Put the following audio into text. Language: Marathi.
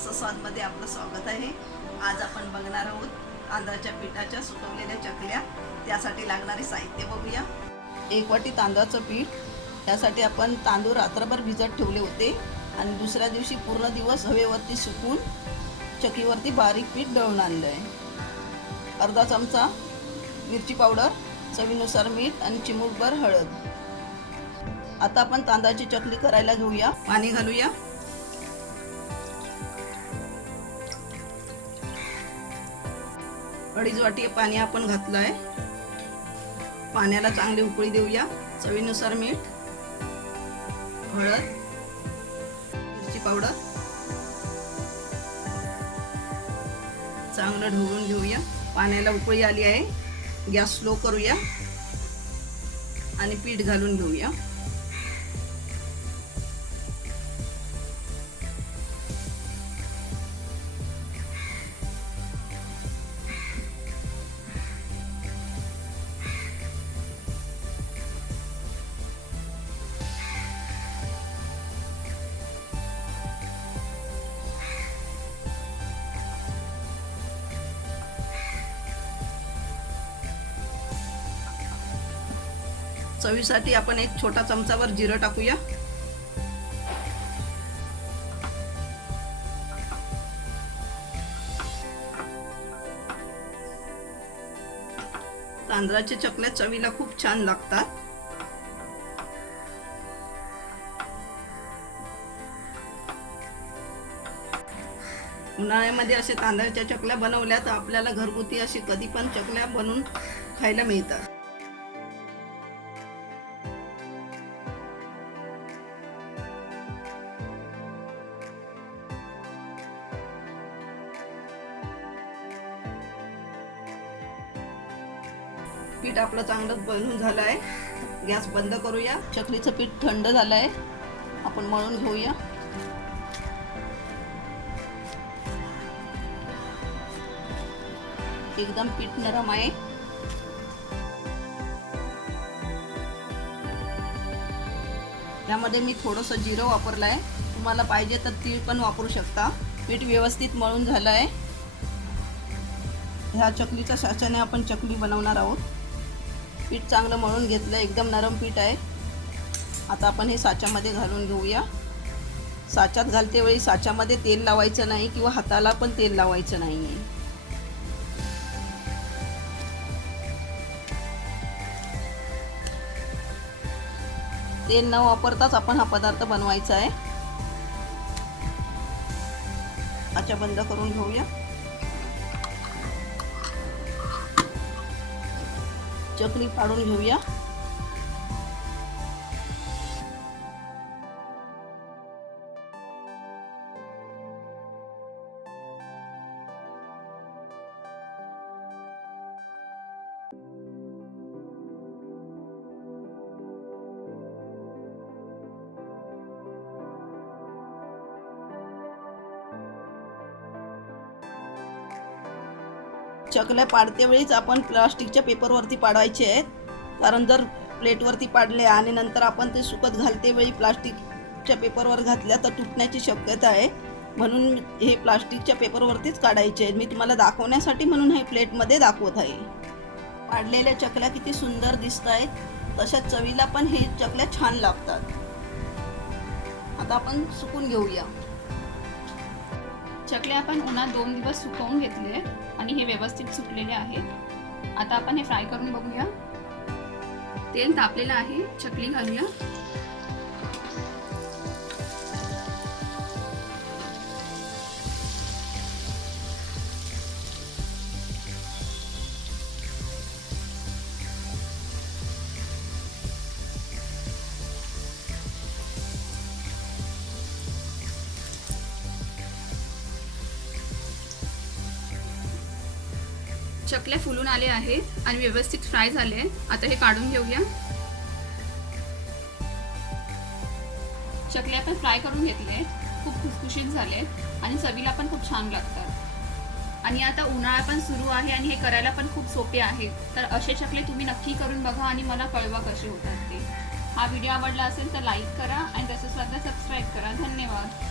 RasaSswadमध्ये आपलं स्वागत आहे। आज आपण बघणार आहोत तांदळाच्या पिठाच्या सुकवलेल्या चकल्या। त्यासाठी लागणारे साहित्य बघूया। 1 वाटी तांदळाचं पीठ। त्यासाठी आपण तांदूळ रात्रभर भिजत ठेवले होते आणि दुसऱ्या दिवशी पूर्ण दिवस हवेवरती सुकून चक्कीवरती बारीक पीठ दळून आणलं आहे। अर्धा चमचा मिरची पावडर, चवीनुसार मीठ आणि चिमूटभर हळद। आता आपण तांदळाची चकली करायला घेऊया। पाणी घालूया। 2.5 वाटी पाणी आपण घातलं आहे। पाण्याला चांगली उकळी देऊया। चवीनुसार मीठ, हळद, मिरची पावडर चांगलं ढवळून घेऊया। पाण्याला उकळी आली आहे। गॅस स्लो करूया आणि पीठ घालून घेऊया। चवीसाठी आपण 1 छोटा चमचावर जिरं टाकूया। तांदळाच्या चकल्या चवीला खूप छान लागतात। उन्हाळ्यामध्ये असे तांदळाच्या चकल्या बनवल्या तर आपल्याला घरगुती अशी कधी पण चकल्या बनवून खायला मिळतात। पीठ आपलं चांगलं बनवून झालं आहे। गॅस बंद करूया। चकलीचं पीठ थंड झालं आहे। आपण मळून घेऊया। एकदम पीठ नरम आहे। त्यामध्ये मी थोडंसं जिरं वापरलं आहे। तुम्हाला पाहिजे तर तीळ पण वापरू शकता। पीठ व्यवस्थित मळून झालं आहे। ह्या चकलीच्या साच्याने आपण चकली बनवणार आहोत। पीठ चांगलं मळून घेतलं, एकदम नरम पीठ आहे। आता आपण हे साच्यामध्ये घालून घेऊया। साच्यात घालते वेळी साच्यामध्ये तेल लावायचं नाही किंवा हाताला पण तेल लावायचं नाही। तेल न वापरताच आपण हा पदार्थ बनवायचा आहे। साचा बंद करून घेऊया। चकली पाडून घेऊया। चकल्या पाडते वेळीच आपण प्लास्टिकच्या पेपरवरती पाडवायचे आहेत, कारण जर प्लेटवरती पाडले आणि नंतर आपण ते सुकत घालते वेळी प्लास्टिकच्या पेपरवर घातल्या तर तुटण्याची शक्यता आहे। म्हणून हे प्लास्टिकच्या पेपरवरतीच काढायचे आहेत। मी तुम्हाला दाखवण्यासाठी म्हणून हे प्लेटमध्ये दाखवत आहे। पाडलेल्या चकल्या किती सुंदर दिसत आहेत, तशाच चवीला पण हे चकल्या छान लागतात। आता आपण सुकून घेऊया। चकल्या आपण उन्हात 2 दिवस सुकवून घेतले आणि हे व्यवस्थित सुकलेले आहेत। आता आपण हे फ्राय करून बघूया। तेल तापलेलं आहे। चकली घालूया। चकल्या फुलून आले आहेत आणि व्यवस्थित फ्राय झाले। आता हे काढून घेऊया। चकल्या पण फ्राय करून घेतले, खूप खुसखुशीत झाले आणि चवीला पण खूप छान लागतात। आणि आता उन्हाळा पण सुरू आहे आणि हे करायला पण खूप सोपे आहे। तर असे चकले तुम्ही नक्की करून बघा आणि मला कळवा कसे होतात ते। हा व्हिडिओ आवडला असेल तर लाईक करा आणि RasaSswadला सबस्क्राईब करा। धन्यवाद।